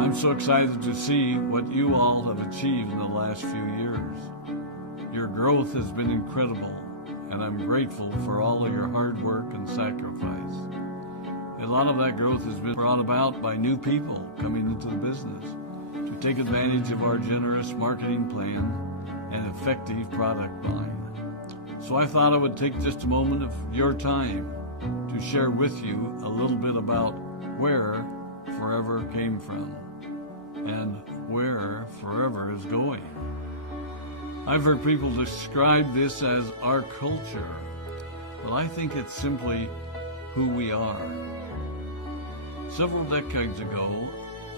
I'm so excited to see what you all have achieved in the last few years. Your growth has been incredible, and I'm grateful for all of your hard work and sacrifice. A lot of that growth has been brought about by new people coming into the business to take advantage of our generous marketing plan and effective product line. So I thought I would take just a moment of your time to share with you a little bit about where Forever came from and where Forever is going. I've heard people describe this as our culture, but I think it's simply who we are. Several decades ago,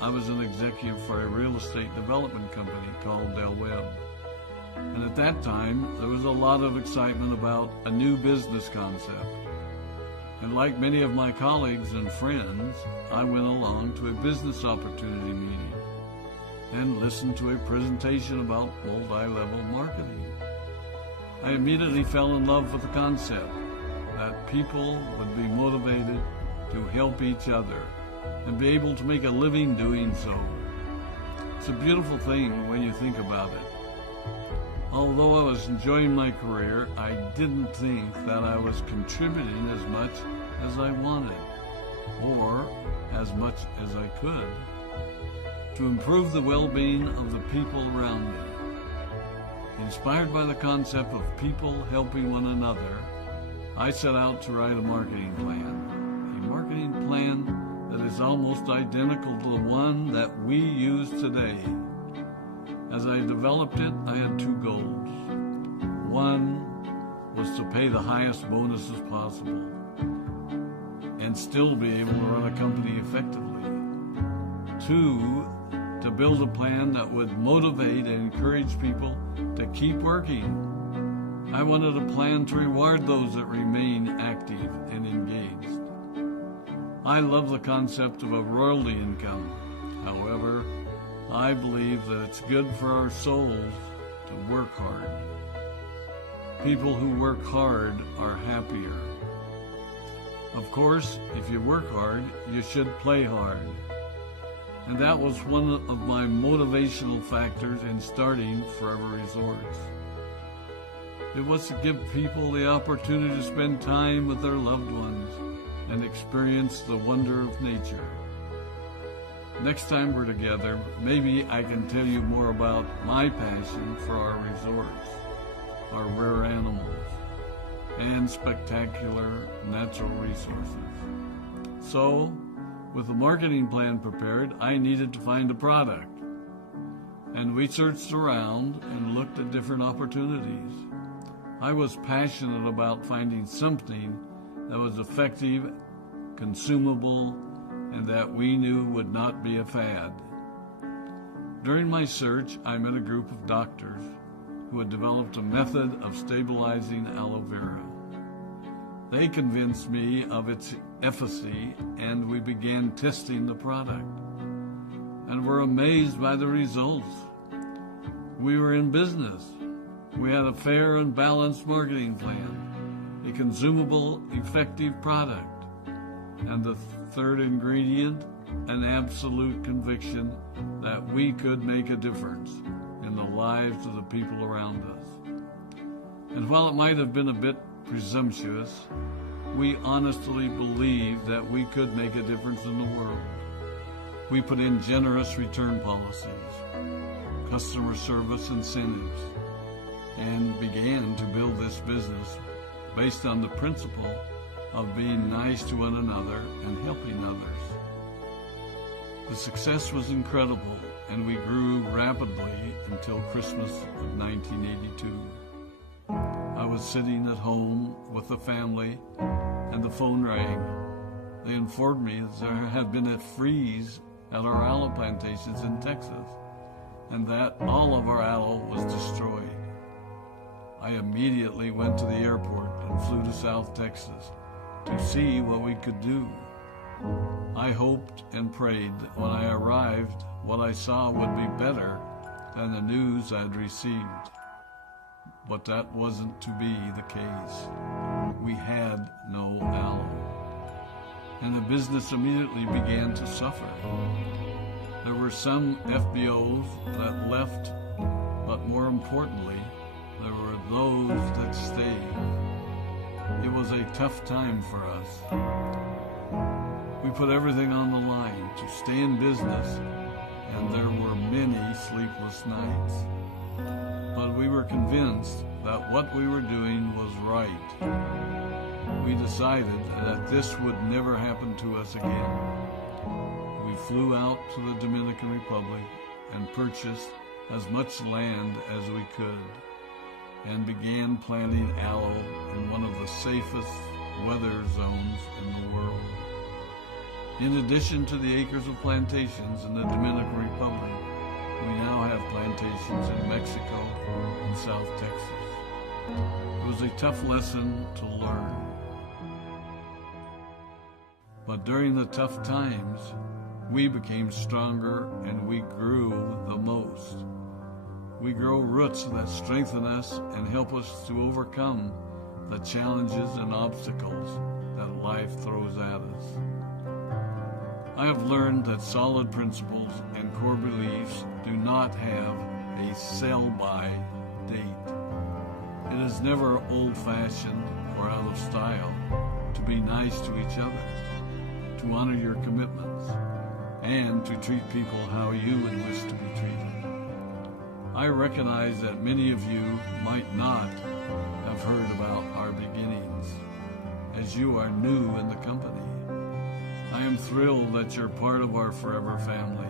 I was an executive for a real estate development company called Del Webb. And at that time, there was a lot of excitement about a new business concept. And like many of my colleagues and friends, I went along to a business opportunity meeting and listened to a presentation about multi-level marketing. I immediately fell in love with the concept that people would be motivated to help each other and be able to make a living doing so. It's a beautiful thing when you think about it. Although I was enjoying my career, I didn't think that I was contributing as much as I wanted, or as much as I could, to improve the well-being of the people around me. Inspired by the concept of people helping one another, I set out to write a marketing plan that is almost identical to the one that we use today. As I developed it, I had two goals. One was to pay the highest bonuses possible and still be able to run a company effectively. Two, to build a plan that would motivate and encourage people to keep working. I wanted a plan to reward those that remain active and engaged. I love the concept of a royalty income. However, I believe that it's good for our souls to work hard. People who work hard are happier. Of course, if you work hard, you should play hard. And that was one of my motivational factors in starting Forever Resorts. It was to give people the opportunity to spend time with their loved ones and experience the wonder of nature. Next time we're together, maybe I can tell you more about my passion for our resorts, our rare animals, and spectacular natural resources. So, with the marketing plan prepared, I needed to find a product. And we searched around and looked at different opportunities. I was passionate about finding something that was effective, consumable, and that we knew would not be a fad. During my search, I met a group of doctors who had developed a method of stabilizing aloe vera. They convinced me of its efficacy, and we began testing the product, and were amazed by the results. We were in business. We had a fair and balanced marketing plan, a consumable, effective product, and the third ingredient, an absolute conviction that we could make a difference in the lives of the people around us. And while it might have been a bit presumptuous, we honestly believed that we could make a difference in the world. We put in generous return policies, customer service incentives, and began to build this business based on the principle of being nice to one another and helping others. The success was incredible, and we grew rapidly until Christmas of 1982. I was sitting at home with the family, and the phone rang. They informed me that there had been a freeze at our aloe plantations in Texas, and that all of our aloe was destroyed. I immediately went to the airport and flew to South Texas to see what we could do. I hoped and prayed that when I arrived, what I saw would be better than the news I'd received. But that wasn't to be the case. We had no aloe, and the business immediately began to suffer. There were some FBOs that left, but more importantly, there were those that stayed. It was a tough time for us. We put everything on the line to stay in business, and there were many sleepless nights. But we were convinced that what we were doing was right. We decided that this would never happen to us again. We flew out to the Dominican Republic and purchased as much land as we could, and began planting aloe in one of the safest weather zones in the world. In addition to the acres of plantations in the Dominican Republic, we now have plantations in Mexico and South Texas. It was a tough lesson to learn. But during the tough times, we became stronger and we grew the most. We grow roots that strengthen us and help us to overcome the challenges and obstacles that life throws at us. I have learned that solid principles and core beliefs do not have a sell-by date. It is never old-fashioned or out of style to be nice to each other, to honor your commitments, and to treat people how you would wish to be treated. I recognize that many of you might not have heard about our beginnings, as you are new in the company. I am thrilled that you're part of our forever family,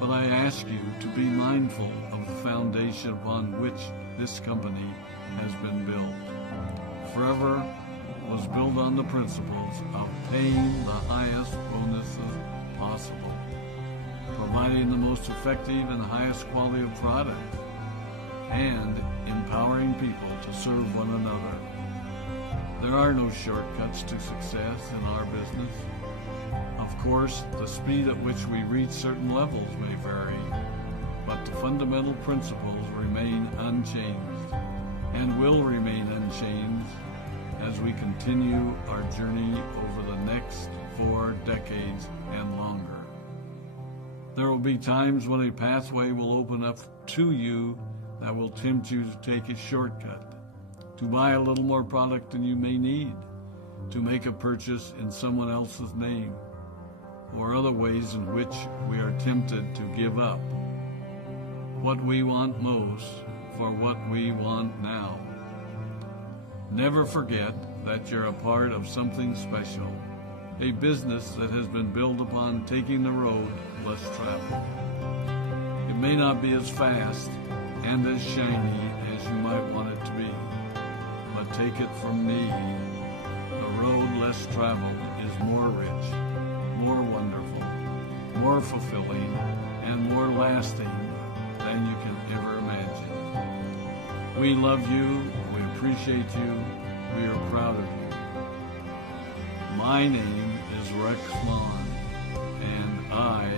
but I ask you to be mindful of the foundation upon which this company has been built. Forever was built on the principles of paying the highest bonuses possible, providing the most effective and highest quality of product, and empowering people to serve one another. There are no shortcuts to success in our business. Of course, the speed at which we reach certain levels may vary, but the fundamental principles remain unchanged and will remain unchanged as we continue our journey over the next 4 decades and longer. There will be times when a pathway will open up to you that will tempt you to take a shortcut, to buy a little more product than you may need, to make a purchase in someone else's name, or other ways in which we are tempted to give up what we want most for what we want now. Never forget that you're a part of something special, a business that has been built upon taking the road less traveled. It may not be as fast and as shiny as you might want it to be, but take it from me, the road less traveled is more rich, more wonderful, more fulfilling, and more lasting than you can ever imagine. We love you, we appreciate you, we are proud of you. My name is Rex and I